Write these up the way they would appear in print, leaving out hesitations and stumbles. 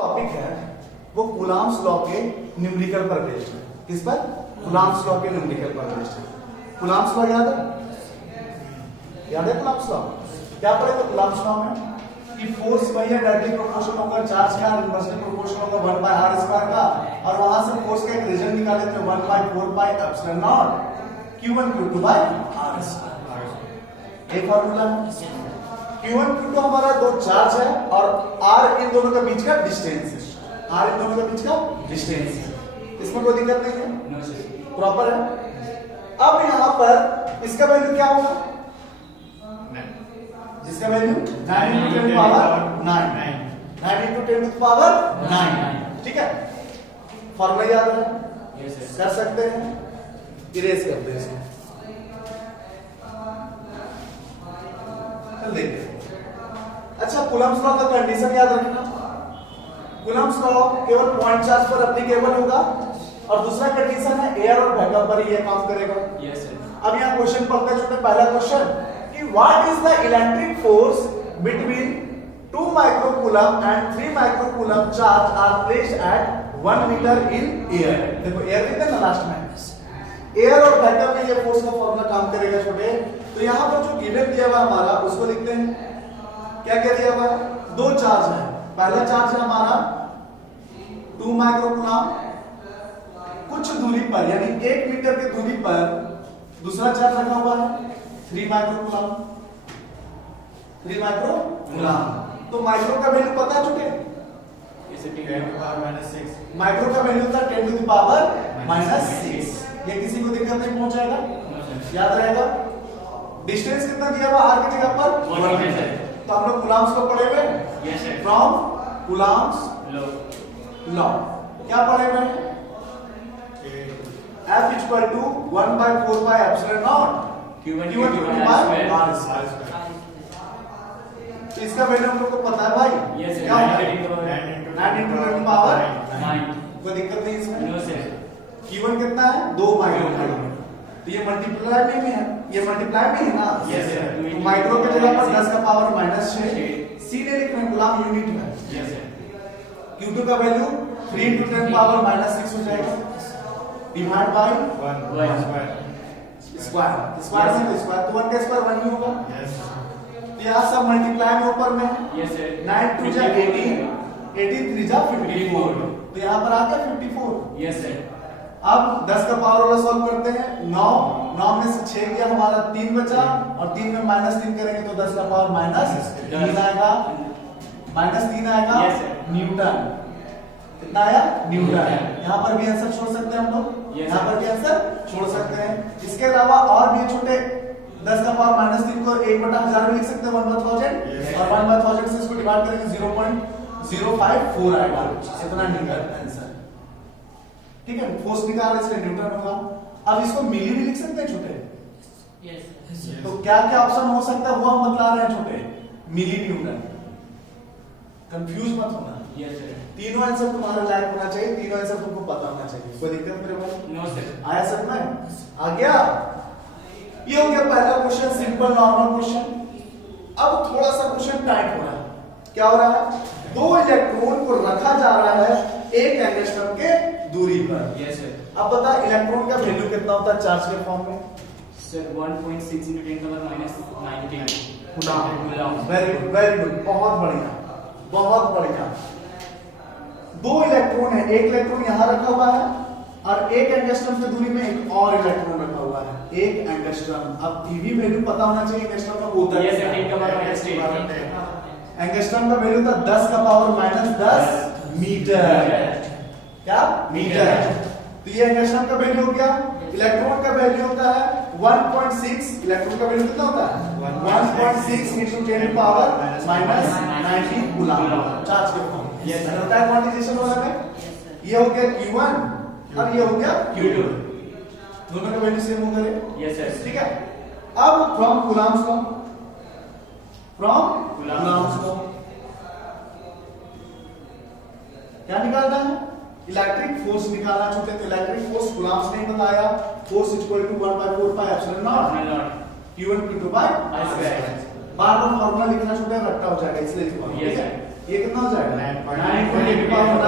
Topic है वो Coulomb's law के न्यूमेरिकल पर बेस्ड है। किस पर? कूलॉम्स लॉ के न्यूमेरिकल पर बेस्ड है। कूलॉम्स लॉ याद है? याद है कूलॉम्स लॉ? क्या पढ़े थे कूलॉम्स लॉ में कि फोर्स वही है डायरेक्टली प्रोपोर्शनल होगा चार्ज का, इनवर्सली प्रोपोर्शनल होगा 1 बाय r स्क्वायर का, और वहां से फोर्स का एक रीजन निकाले थे 1 by 4 pi epsilon naught q1 q2 by r square. एक फार्मूला है। q1 q2 हमारा दो चार्ज है और r इन दोनों के बीच का डिस्टेंस है। r इन दोनों के बीच का डिस्टेंस है। इसमें कोई दिक्कत नहीं है, प्रॉपर है। अब यहां पर इसका वैल्यू क्या होगा? जिसका value 9 into 10 power 9 into 10 to the power 9। ठीक है, फॉर्मूला याद है? कर सकते हैं, इरेज करते हैं इसको। चल देखिए। अच्छा, कूलॉम्स लॉ का कंडीशन याद रखना। कूलॉम्स लॉ केवल पॉइंट चार्ज पर एप्लीकेबल होगा और दूसरा कंडीशन है एयर और वैक्यूम पर ही ये काम करेगा। अब यहाँ क्वेश्चन पढ़ते हैं, छोटे पहला क्वेश्चन कि what is the electric force between 2 microcoulomb and 3 microcoulomb charge are placed at 1 metre in air. देखो एयर लिखते हैं ना लास्ट में, एयर और वैक्यूम में ये फोर्स का फॉर्मूला काम करेगा छोटे। तो यहाँ पर जो गिवन दिया हुआ हमारा उसको लिखते हैं। क्या क्या दिया हुआ है? दो चार्ज है। पहला चार्ज है हमारा 2 माइक्रोकूलम कुछ दूरी पर यानी 1 मीटर की दूरी पर, दूसरा चार्ज रखा हुआ है 3 माइक्रोकूलम। 3 माइक्रोकूलम। तो माइक्रो का वैल्यू पता है छोटे? 10⁻⁻6। माइक्रो का वैल्यू था 10 to the power -6। ये किसी को दिक्कत नहीं पहुंचाएगा, याद रहेगा। डिस्टेंस कितना दिया हुआ r की जगह पर 1 मीटर। तो हम लोग कूलॉम्स को पढ़े हुए? Yes sir. From Coulomb's law क्या पढ़े हुए? F equal to 1 by 4 pi epsilon naught q1 by r square। इसका वैल्यू हम लोग को पता है भाई। Yes sir. 9 into 10 power 9। कोई दिक्कत नहीं इसमें? No sir. q1 कितना है? 2 माइक्रो। तो ये मल्टीप्लाई में भी है, ये मल्टीप्लाई में है ना? Yes sir. तो माइक्रो की जगह पर 10 का पावर -6 सीधे लिखना है, कूलॉम यूनिट में। Yes sir. q2 का वैल्यू 3 into 10 पावर -6 हो जाएगा डिवाइड बाय 1 स्क्वायर। स्क्वायर से स्क्वायर तो 1 का स्क्वायर 1 ही होगा। यस। तो यहां सब मल्टीप्लाई में ऊपर में। Yes sir. 9 2 जा 18, 18 3 जा 54। तो यहां पर आ गया 54। Yes sir. अब 10 का पावर वाला सॉल्व करते हैं। 9 में से 6 गया हमारा 3 बचा और 3 में -3 करेंगे तो 10 का पावर -3 आएगा। -3 आएगा न्यूटन। कितना आया? न्यूटन। यहाँ पर भी आंसर छोड़ सकते हैं हम लोग। यहाँ पर भी आंसर छोड़ सकते हैं। इसके अलावा और भी छोटे 10 का पावर -3 को 1/1000 में लिख सकते हैं 1/1000 और 1/1000 से इसको डिवाइड करेंगे 0.054 आएगा। इतना न्यूटन आंसर। ठीक है, फोर्स निकाल रहे इसलिए न्यूटन होगा। अब इसको मिली भी लिख सकते हैं छोटे। यस। तो क्या क्या ऑप्शन हो सकता है वो हम बता रहे हैं छोटे। मिली न्यूटन। कंफ्यूज मत होना। Yes sir. तीनों आंसर तुम्हारा लायक होना चाहिए, तीनों आंसर तुमको पता होना चाहिए। कोई दिक्कत मेरे भाई? No sir. आया सर में? आ गया। ये हो गया पहला क्वेश्चन, सिंपल नॉर्मल क्वेश्चन। अब थोड़ा सा क्वेश्चन टाइट हो रहा है। क्या हो रहा है? दो इलेक्ट्रॉन को रखा जा रहा है एक एंगस्ट्रॉम के दूरी पर। Yes sir. अब बता इलेक्ट्रॉन का वैल्यू कितना होता है चार्ज के फॉर्म में? Sir 1.6 into 10 power -19 Coulomb. Very good, very good, बहुत बढ़िया, बहुत बढ़िया। दो इलेक्ट्रॉन है, एक इलेक्ट्रॉन यहां रखा हुआ है और एक एंगस्ट्रॉम की दूरी में एक और इलेक्ट्रॉन रखा हुआ है, एक एंगस्ट्रॉम। अब ईवी वैल्यू पता होना चाहिए एंगस्ट्रॉम का होता है। Yes sir. 10 का पावर -10। एंगस्ट्रॉम का वैल्यू था 10 का पावर -10 मीटर। क्या? मीटर। तो ये एंगस्ट्रॉम का वैल्यू हो गया। इलेक्ट्रॉन का वैल्यू होता है 1.6। इलेक्ट्रॉन का वैल्यू कितना होता है? 1.6 into 10 पावर -19 कूलॉम चार्ज के फॉर्म। Yes sir. होता है क्वांटिजेशन वाला में। ये हो गया q1 और ये हो गया q2। दोनों का वैल्यू सेम हो गए। Yes sir. ठीक है। अब from Coulomb's law, from Coulomb's law क्या निकालना है? इलेक्ट्रिक फोर्स निकालना छोटे। तो इलेक्ट्रिक फोर्स कूलॉम्स ने बताया, force equal to 1 by 4 pi epsilon naught q1 q2 by r square। Bar bar formula लिखना छोटे रट्टा हो जाएगा इसलिए लिखवा। ठीक है। ये कितना हो जाएगा 9 9 10 पावर 9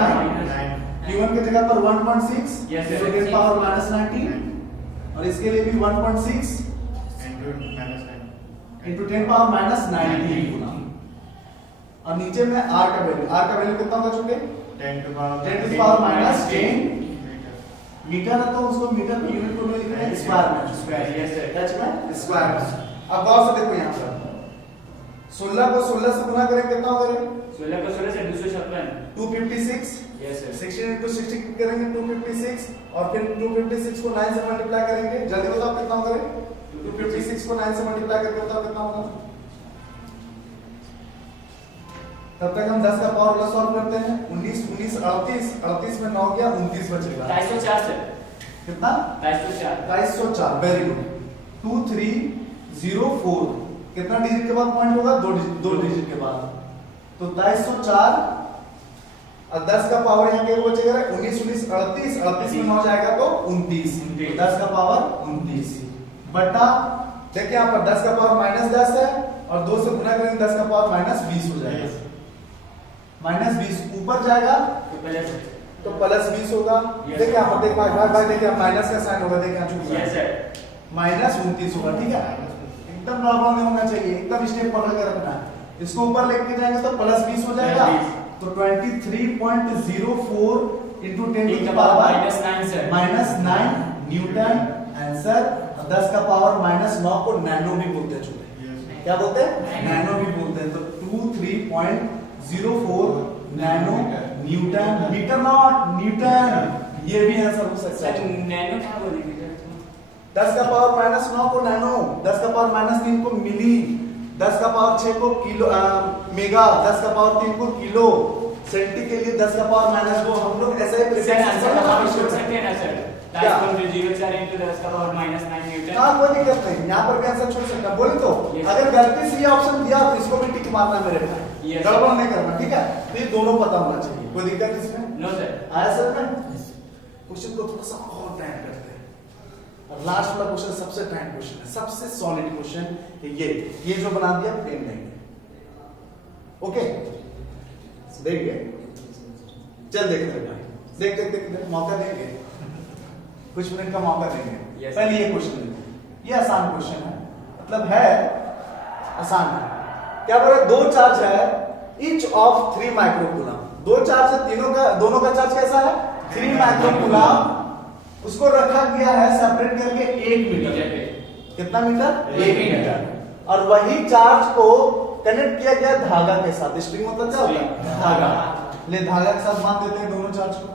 9 Q1 की जगह पर 1.6 Yes, sir. 10 पावर माइनस 19 और इसके लिए भी 1.6 into 10 पावर माइनस 19 गुना। और नीचे में r का वैल्यू कितना होगा छोटे 10 to the power minus 10 metre है तो उसको मीटर की यूनिट को लिखना है स्क्वायर में स्क्वायर यस सर टच में स्क्वायर में। अब गौर से देखो यहाँ पर 16 को 16 से गुना करें कितना होगा 16 को 16 से 256 256 यस सर 16 into 60 करेंगे 256 और फिर 256 को 9 से मल्टीप्लाई करेंगे जल्दी बताओ कितना होगा 256 को 9 से मल्टीप्लाई करके बताओ कितना होगा। तब तक हम 10 का पावर प्लस सॉल्व करते हैं 19 19 38 38 में 9 गया 29 बचेगा 204 सर कितना 204 204 वेरी गुड 2304 कितना डिजिट के बाद पॉइंट होगा दो डिजिट के बाद तो 204 और 10 का पावर यहाँ पे बचेगा 19 19 38 38 में 9 जाएगा तो 29 10 का पावर 29 बटा देखिए यहाँ पर 10 का पावर माइनस 10 है और 2 से गुना करेंगे 10 का पावर माइनस 20 हो जाएगा माइनस 20 ऊपर जाएगा तो प्लस 20 होगा देखिए यहाँ पर देख भाई देखिए माइनस का साइन होगा देखिए यहाँ यस सर माइनस 29 होगा ठीक है एकदम नॉर्मल में होना चाहिए एकदम स्टेप पकड़ के रखना है इसको ऊपर लेके जाएंगे तो प्लस 20 हो जाएगा तो 23.04 into 10 to the power -9 sir -9 Newton answer 10 का पावर -9 को नैनो भी बोलते हैं छोटे क्या बोलते हैं नैनो भी बोलते हैं तो 23.04 nano newton metre naught newton ये भी आंसर हो सकता सर है नैनो क्या बोलेंगे 10 का पावर -9 को नैनो 10 का पावर -3 को मिली 10 का पावर 6 को किलो मेगा 10 का पावर 3 को किलो सेंटी के लिए 10 का पावर -2 हम लोग ऐसा ही सर आंसर हम छोड़ सकते हैं ना सर क्या? 10.04 into 10 का पावर -9 न्यूटन हाँ कोई दिक्कत नहीं यहाँ पर भी आंसर छोड़ सकता बोले तो Yes. अगर गलती से ये ऑप्शन दिया तो इसको भी टिक मारना मेरे भाई Yes. गड़बड़ नहीं करना ठीक है तो ये दोनों पता होना चाहिए कोई दिक्कत इसमें नो सर आया सर में क्वेश्चन को थोड़ा सा और टाइट करते हैं और लास्ट वाला क्वेश्चन सबसे टाइट क्वेश्चन है सबसे सॉलिड क्वेश्चन ये जो बना दिया पेन नहीं ओके देखिए चल देखते हैं भाई देख मौका देंगे कुछ मिनट का मौका देंगे Yes. पहले ये क्वेश्चन देखो ये आसान क्वेश्चन है मतलब है आसान है क्या बोल रहे दो चार्ज है ईच ऑफ 3 माइक्रोकूलम दो चार्ज है दोनों का चार्ज कैसा है 3 माइक्रोकूलम उसको रखा गया है सेपरेट करके 1 मीटर कितना मीटर 1 मीटर और वही चार्ज को कनेक्ट किया गया धागा के साथ स्ट्रिंग मतलब क्या होता है धागा ले धागा के साथ बांध देते हैं दोनों चार्ज को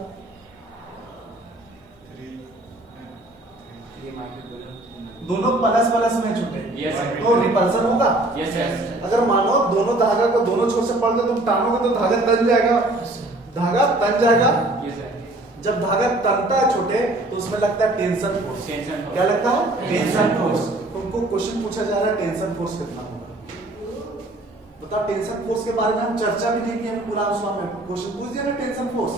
दोनों प्लस प्लस में छूटे Yes, sir. तो रिपल्सन होगा यस सर अगर मानो दोनों धागा को दोनों छोर से पकड़ के तुम टानोगे तो धागा तन जाएगा धागा तन जाएगा यस सर जब धागा तनता है छोटे तो उसमें लगता है टेंशन फोर्स टेंशन क्या लगता है टेंशन फोर्स तुमको क्वेश्चन पूछा जा रहा है टेंशन फोर्स कितना होगा बताओ टेंशन फोर्स के बारे में हम चर्चा भी नहीं की हमें पूरा उसमें में क्वेश्चन पूछ दिया ना टेंशन फोर्स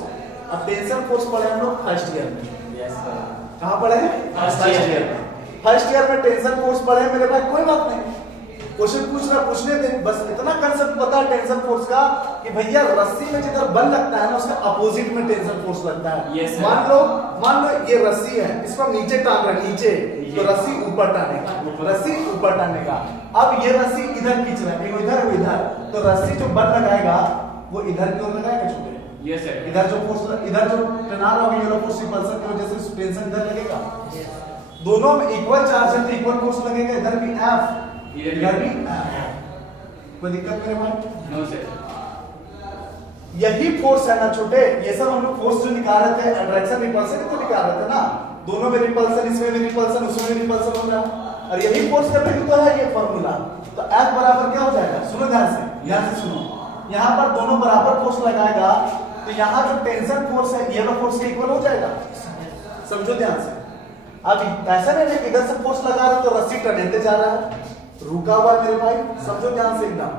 अब टेंशन फोर्स पढ़े हम लोग फर्स्ट ईयर में यस सर कहाँ पढ़े हैं First year में। फर्स्ट ईयर में टेंशन फोर्स पढ़े मेरे भाई कोई बात नहीं क्वेश्चन पूछने दे बस इतना कंसेप्ट पता है टेंशन फोर्स का कि भैया रस्सी में जिधर बल लगता है ना उसका अपोजिट में टेंशन फोर्स लगता है Yes, sir. मान लो ये रस्सी है इसको हम नीचे टान रहे हैं नीचे तो रस्सी ऊपर टानेगा रस्सी ऊपर टानेगा अब ये रस्सी इधर खींच रहा है इधर वो इधर तो रस्सी जो बल लगाएगा वो इधर की ओर लगाएगा छोटे यस सर इधर जो फोर्स इधर जो टना रहा होगा ये फोर्स रिपल्सन की वजह से टेंशन इधर लगेगा दोनों में इक्वल चार्ज है तो इक्वल फोर्स लगेगा इधर भी F इधर भी कोई दिक्कत मेरे भाई नो सर यही फोर्स है ना छोटे ये सब हम लोग फोर्स जो निकाल रहे थे अट्रैक्शन रिपल्सन तो निकाल रहे थे ना दोनों में रिपल्सन इसमें भी रिपल्सन उसमें भी रिपल्सन हो रहा है और यही फोर्स का वैल्यू तो है ये फार्मूला तो F बराबर क्या हो जाएगा सुनो ध्यान से सुनो यहाँ पर दोनों बराबर फोर्स लगाएगा तो यहाँ जो टेंशन फोर्स है ये फोर्स के इक्वल हो जाएगा समझो ध्यान से अब ऐसा नहीं है इधर से फोर्स लगा रहे तो रस्सी टनेते जा रहा है रुका हुआ मेरे भाई समझो ध्यान से एकदम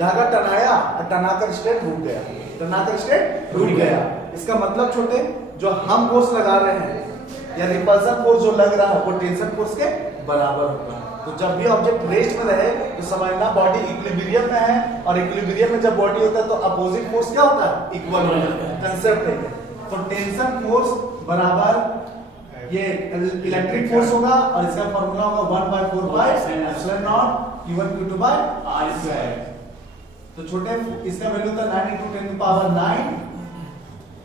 धागा टनाया और टनाकर स्ट्रेट रुक गया टनाकर स्ट्रेट रुक गया इसका मतलब छोटे जो हम फोर्स लगा रहे हैं या रिपल्सन फोर्स जो लग रहा है वो टेंशन फोर्स के बराबर होगा तो जब भी ऑब्जेक्ट रेस्ट में रहे तो समझना बॉडी इक्विलिब्रियम में है, और इक्विलिब्रियम में जब बॉडी होता है तो अपोजिट फोर्स क्या होता है, इक्वल होता है। कंसेप्ट है। तो टेंशन फोर्स बराबर ये इलेक्ट्रिक फोर्स होगा, और इसका फार्मूला होगा 1/4 pi epsilon naught Q1 Q2 bye r²। तो छोटे इसका वैल्यू था 9 × 10 to power 9।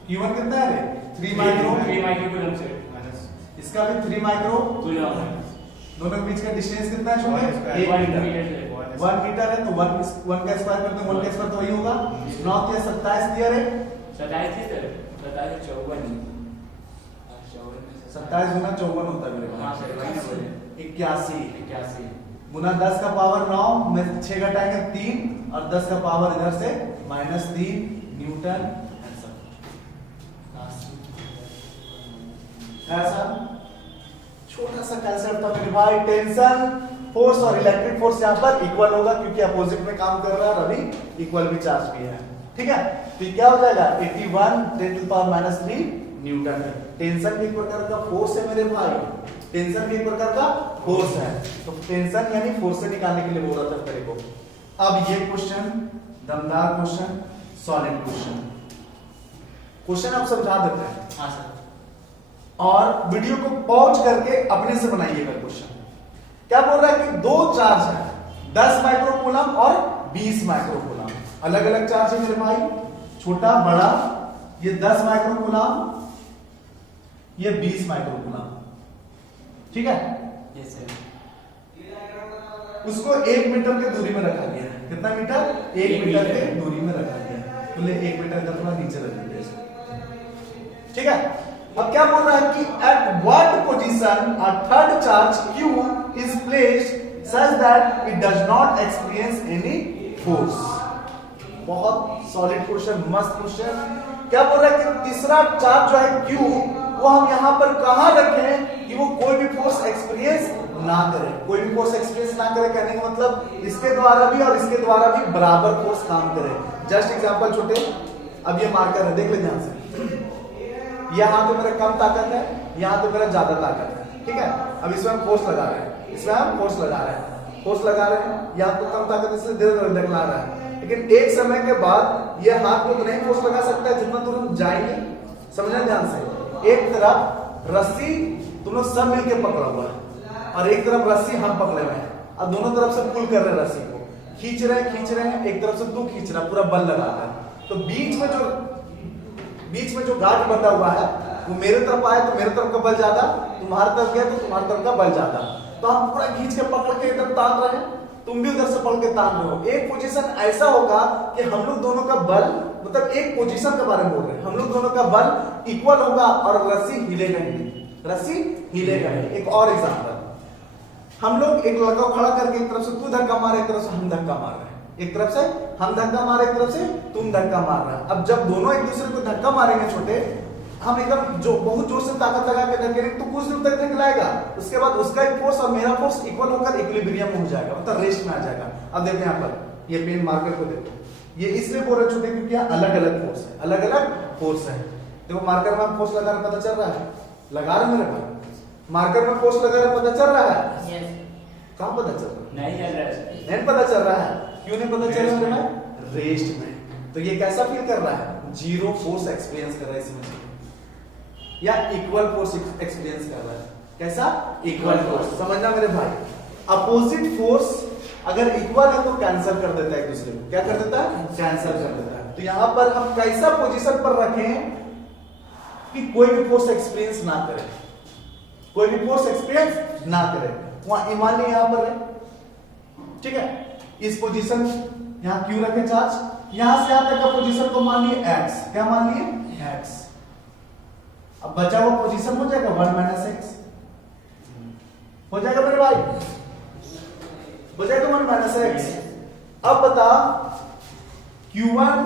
Q1 कितना है रे, 3 माइक्रो, 3 माइक्रोकूलम से इसका भी 3 माइक्रो। कूलम। दोनों के बीच का डिस्टेंस कितना है छोटे, 1 मीटर। 1 मीटर है, तो 1 का स्क्वायर करते हैं, 1 का स्क्वायर तो वही होगा 9 या 27 दिया रे, 27 थी सर, 27 54 27 गुना 54 होता है मेरे हाँ पास, सर वही ना बोले 81 गुना 10 का पावर 9 में 6 घटाएंगे 3, और 10 का पावर इधर से -3 न्यूटन। ऐसा छोटा सा कंसेप्ट था मेरे भाई। टेंशन फोर्स और इलेक्ट्रिक फोर्स यहाँ पर इक्वल होगा, क्योंकि अपोजिट में काम कर रहा है और अभी इक्वल भी चार्ज भी है। ठीक है, तो ये क्या हो जाएगा 81 10 -3 न्यूटन है। टेंशन भी एक प्रकार का फोर्स है मेरे भाई, टेंशन भी एक प्रकार का फोर्स है। तो टेंशन यानी फोर्स से निकालने के लिए बोल रहा था तेरे को। अब ये क्वेश्चन दमदार क्वेश्चन, सॉलिड क्वेश्चन आप समझा देते हैं। हाँ सर। और वीडियो को पॉज करके अपने से बनाइएगा क्वेश्चन। क्या बोल रहा है कि दो चार्ज है, 10 माइक्रोकूलम और 20 माइक्रोकूलम, अलग अलग चार्ज है मेरे भाई, छोटा बड़ा। ये 10 माइक्रोकूलम, ये 20 माइक्रोकूलम। ठीक है, यस सर। उसको 1 मीटर के दूरी में रखा गया है। कितना मीटर, 1 मीटर के दूरी में रखा गया है। तो ले 1 मीटर का थोड़ा नीचे रख दीजिए। ठीक है, अब क्या बोल रहा है कि at what position a third charge Q is placed such that it does not experience any force। बहुत सॉलिड क्वेश्चन, मस्त क्वेश्चन। क्या बोल रहा है कि तीसरा चार्ज जो है Q, वो हम यहां पर कहां रखें कि वो कोई भी फोर्स एक्सपीरियंस ना करे। कोई भी फोर्स एक्सपीरियंस ना करे कहने का मतलब इसके द्वारा भी और इसके द्वारा भी बराबर फोर्स काम करे। जस्ट एग्जांपल छोटे, अब ये मार्कर है, देख ले ध्यान से। यहाँ तो मेरा कम ताकत है, यहाँ तो मेरा ज्यादा ताकत है। ठीक है, अब इसमें हम फोर्स लगा रहे हैं, इसमें हम फोर्स लगा रहे हैं, फोर्स लगा रहे हैं। यहाँ तो कम ताकत इसलिए धीरे धीरे दिखला रहा है, लेकिन एक समय के बाद ये हाथ को तो नहीं फोर्स लगा सकता है जितना तुम जाएंगे। समझना ध्यान से। एक तरफ रस्सी तुम लोग सब मिलके पकड़ा हुआ है, और एक तरफ रस्सी हम पकड़े हुए हैं, और दोनों तरफ से पुल कर रहे हैं, रस्सी को खींच रहे हैं। एक तरफ से तू खींच रहा, पूरा बल लगा रहा है। तो बीच में जो गांठ बंधा हुआ है वो मेरे तरफ आए तो मेरे तरफ का बल ज्यादा, तुम्हारे तरफ गया तो तुम्हारे तरफ का बल ज्यादा। तो हम पूरा खींच के पकड़ के इधर तान रहे हैं, तुम भी उधर से पकड़ के तान रहे हो। एक पोजीशन ऐसा होगा कि हम लोग दोनों का बल, मतलब एक पोजीशन के बारे में बोल रहे हैं, हम लोग दोनों का बल इक्वल होगा और रस्सी हिलेगा नहीं, रस्सी हिलेगा नहीं। एक और एग्जांपल, हम लोग एक लड़का खड़ा करके एक तरफ से तू धक्का मारे, एक तरफ से हम धक्का मार रहे हैं, एक तरफ से हम धक्का मारे, एक तरफ से तुम धक्का मार रहे हैं। अब जब दोनों एक दूसरे को धक्का मारेंगे छोटे, हम एकदम जो बहुत जोर से ताकत लगा के धक्के तो कुछ दूर तक निकलाएगा, उसके बाद उसका एक फोर्स और मेरा फोर्स इक्वल होकर इक्विलिब्रियम में हो जाएगा, मतलब रेस्ट में आ जाएगा। अब देखो यहाँ पर ये पेन मार्कर को देखो, ये इसलिए बोल रहे छोटे क्योंकि अलग अलग फोर्स है, अलग अलग फोर्स है। देखो मार्कर में फोर्स लगा रहे, पता चल रहा है, लगा रहे मेरे भाई, मार्कर में फोर्स लगा रहे, पता चल रहा है। कहाँ पता चल रहा है? नहीं चल रहा है, नहीं पता चल रहा है। क्यों नहीं पता चल रहा है? रेस्ट में। तो ये कैसा फील कर रहा है? जीरो फोर्स एक्सपीरियंस कर रहा है इसमें, या इक्वल फोर्स एक्सपीरियंस कर रहा है। कैसा? Equal force. समझना मेरे भाई, अपोजिट फोर्स अगर इक्वल है तो कैंसिल कर देता है एक दूसरे को। क्या कर देता है? कैंसिल कर देता है। तो यहां पर हम कैसा पोजीशन पर रखें कि कोई भी फोर्स एक्सपीरियंस ना करे, कोई भी फोर्स एक्सपीरियंस ना करे। वहां मान लीजिए यहां पर है, ठीक है, इस पोजीशन यहां क्यू रखे चार्ज, यहां से यहां तक का पोजीशन को मान लिए x। क्या मान लिए? x। अब बचा हुआ पोजीशन हो जाएगा 1 - x, हो जाएगा मेरे भाई, हो जाएगा 1 - x। अब बता Q1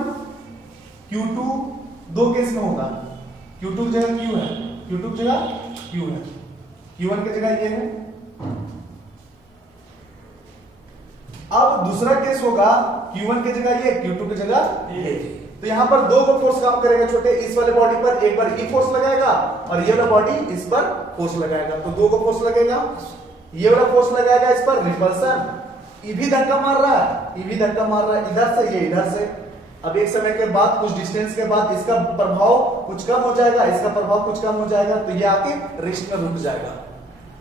Q2 दो केस में होगा, Q2 की जगह Q है, Q2 की जगह Q है, Q1 की जगह ये है। अब दूसरा केस होगा Q1 की जगह ये, Q2 की जगह ये। तो यहां पर दो को फोर्स काम करेगा छोटे, इस वाले बॉडी पर एक बार ई फोर्स लगाएगा और ये वाला बॉडी इस पर फोर्स लगाएगा, तो दो को फोर्स लगेगा। ये वाला फोर्स लगाएगा इस पर रिपल्सन, ये भी धक्का मार रहा है, ये भी धक्का मार रहा है इधर से, ये इधर से। अब एक समय के बाद, कुछ डिस्टेंस के बाद इसका प्रभाव कुछ कम हो जाएगा, इसका प्रभाव कुछ कम हो जाएगा, तो ये आके रेस्ट में रुक जाएगा।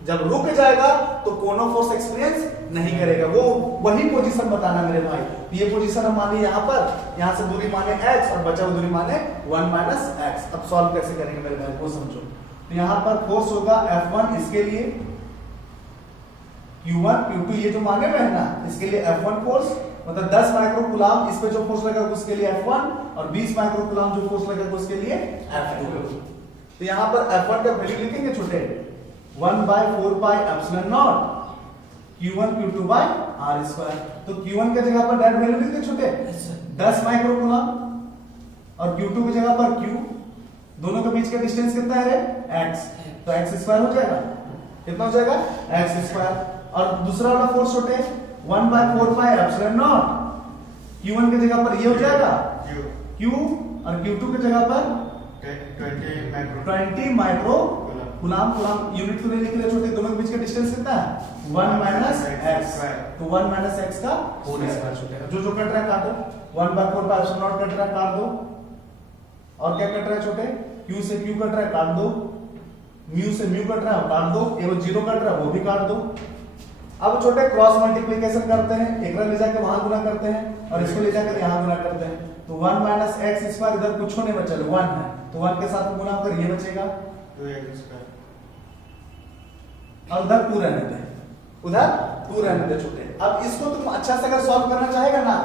जब रुक जाएगा तो कोनो फोर्स एक्सपीरियंस नहीं करेगा, वो वही पोजीशन बताना मेरे भाई। ये पोजीशन हम माने यहाँ पर, यहाँ से दूरी माने x और बचा हुआ दूरी माने 1 माइनस x। अब सॉल्व कैसे करेंगे मेरे भाई वो समझो। तो यहाँ पर फोर्स होगा F1 इसके लिए, Q1 Q2 ये जो माने हुए है ना, इसके लिए F1 फोर्स मतलब 10 माइक्रोकूलम, इस पे जो फोर्स लगेगा उसके लिए F1, और 20 माइक्रोकूलम जो फोर्स लगेगा उसके लिए F2। तो यहाँ पर F1 का वैल्यू लिखेंगे छोटे, 1/4 pi epsilon naught Q1 Q2 by R square. तो Q1 के जगह पर डायरेक्ट वैल्यू लिख दे छोटे 10 माइक्रोकूलम, और Q2 की जगह पर Q, दोनों के बीच का डिस्टेंस कितना है x, तो x स्क्वायर हो जाएगा, कितना हो जाएगा x स्क्वायर। और दूसरा वाला फोर्स छोटे 1/4 पाई एप्सिलॉन नॉट, Q1 की जगह पर ये हो जाएगा Q, और Q2 की जगह पर 20 माइक्रो कूलम। कूलम यूनिट तो नहीं लिख रहे छोटे, दोनों के बीच का डिस्टेंस कितना है 1 माइनस x, तो 1 माइनस x का होल स्क्वायर छोटे। जो जो कट रहा है काटो, 1/4 पाई एप्सिलॉन नॉट कट रहा है काट दो, और क्या कट रहा है छोटे, q से q कट रहा है काट दो, म्यू से म्यू कट रहा है काट दो, ये वो 0 कट रहा है वो भी काट दो। अब छोटे क्रॉस मल्टीप्लिकेशन करते हैं, एक ले जाकर वहां गुना करते हैं और इसको ले जाकर यहां गुना करते हैं, तो 1 माइनस x स्क्वायर, इधर कुछ नहीं बचा 1 है, तो 1 के साथ गुना कर ये बचेगा, तो x स्क्वायर, और उधर 2 रहने दे, उधर 2 रहने दे छोटे। अब इसको तुम अच्छा से अगर सॉल्व करना चाहेगा ना,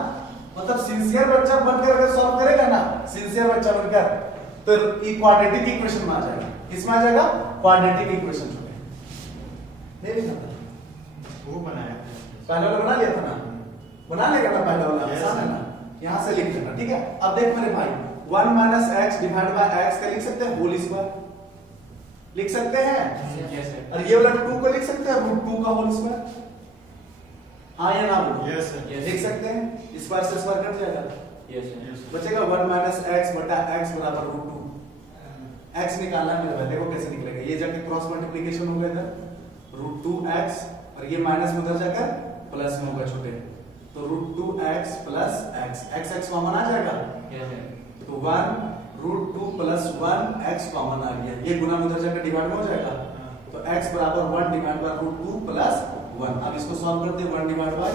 मतलब सिंसियर बच्चा बनकर अगर सॉल्व करेगा ना, सिंसियर बच्चा बनकर, तो ये क्वाड्रेटिक इक्वेशन में आ जाएगा, इसमें आ जाएगा क्वाड्रेटिक इक्वेशन छोटे। नहीं लिखा था वो बनाया, पहले वाला बना लिया था ना, बना लेगा ना पहले वाला, आसान है ना, यहां से लिख लेना, ठीक है। अब देख मेरे भाई 1 minus x divide by x का लिख सकते हैं होल स्क्वायर, लिख सकते हैं, यस सर। और ये वाला 2 को लिख सकते हैं √2 का होल स्क्वायर, हाँ या ना बोलो, यस सर, लिख सकते हैं, स्क्वायर से स्क्वायर कट जाएगा, यस सर, बचेगा 1 माइनस x बटा x बराबर √2। x निकालना है मेरे भाई, देखो कैसे निकलेगा, ये जाके क्रॉस मल्टीप्लिकेशन हो गया था, √2x, और ये माइनस में उधर जाकर प्लस में होगा छोटे, तो √2x plus x, x common आ जाएगा, यस सर, तो 1 √2 प्लस 1x कॉमन आ गया, ये गुना में उधर जाकर डिवाइड में हो जाएगा, तो x बराबर 1 डिवाइड बाय √2 प्लस 1। अब इसको सॉल्व करते हैं, 1 डिवाइड बाय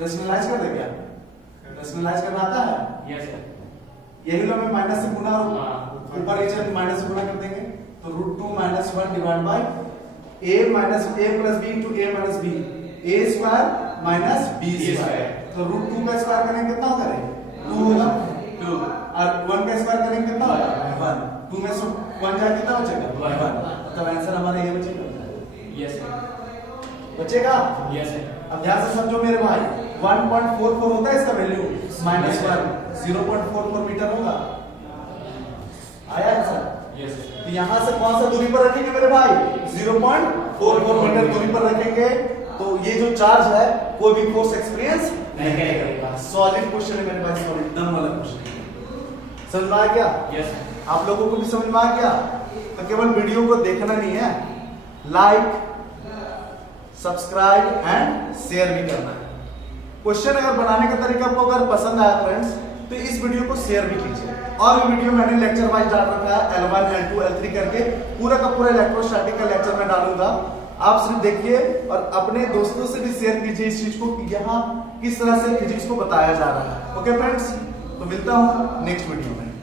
रेशनलाइज कर दे, क्या रेशनलाइज करना आता है, यस सर, यही लोग में माइनस से गुना और हाँ। ऊपर नीचे माइनस से गुना कर देंगे, तो √2 minus 1 divide by a minus a plus b into a minus b, a square minus b square, तो √2 का स्क्वायर करेंगे कितना होगा रे 2 होगा, 2, और 1 का स्क्वायर करेंगे कितना होगा 1, 2 में से 1 जाए कितना बचेगा 1, तब आंसर हमारा ये बचेगा, यस सर, बचेगा, यस सर। अब ध्यान से समझो मेरे भाई, 1.44 होता है इसका वैल्यू, माइनस 1 0.44 मीटर होगा, आया आंसर, यस सर। तो यहां से कौन सा दूरी पर रखेंगे मेरे भाई 0.44 मीटर दूरी पर रखेंगे, तो ये जो चार्ज है कोई भी फोर्स एक्सपीरियंस नहीं करेगा। सॉलिड क्वेश्चन है मेरे पास, सॉलिड एकदम वाला क्वेश्चन, समझ में आ गया, यस सर। आप लोगों को भी समझ में आ गया। तो केवल वीडियो को देखना नहीं है, लाइक सब्सक्राइब एंड शेयर भी करना है। क्वेश्चन अगर बनाने का तरीका आपको अगर पसंद आया फ्रेंड्स, तो इस वीडियो को शेयर भी कीजिए। और भी वीडियो मैंने लेक्चर वाइज डाल रखा है, L1 L2 L3 करके पूरा का पूरा इलेक्ट्रोस्टैटिक का लेक्चर मैं डालूंगा, आप सिर्फ देखिए और अपने दोस्तों से भी शेयर कीजिए इस चीज को कि यहाँ किस तरह से फिजिक्स को बताया जा रहा है। ओके फ्रेंड्स, तो मिलता हूँ नेक्स्ट वीडियो में।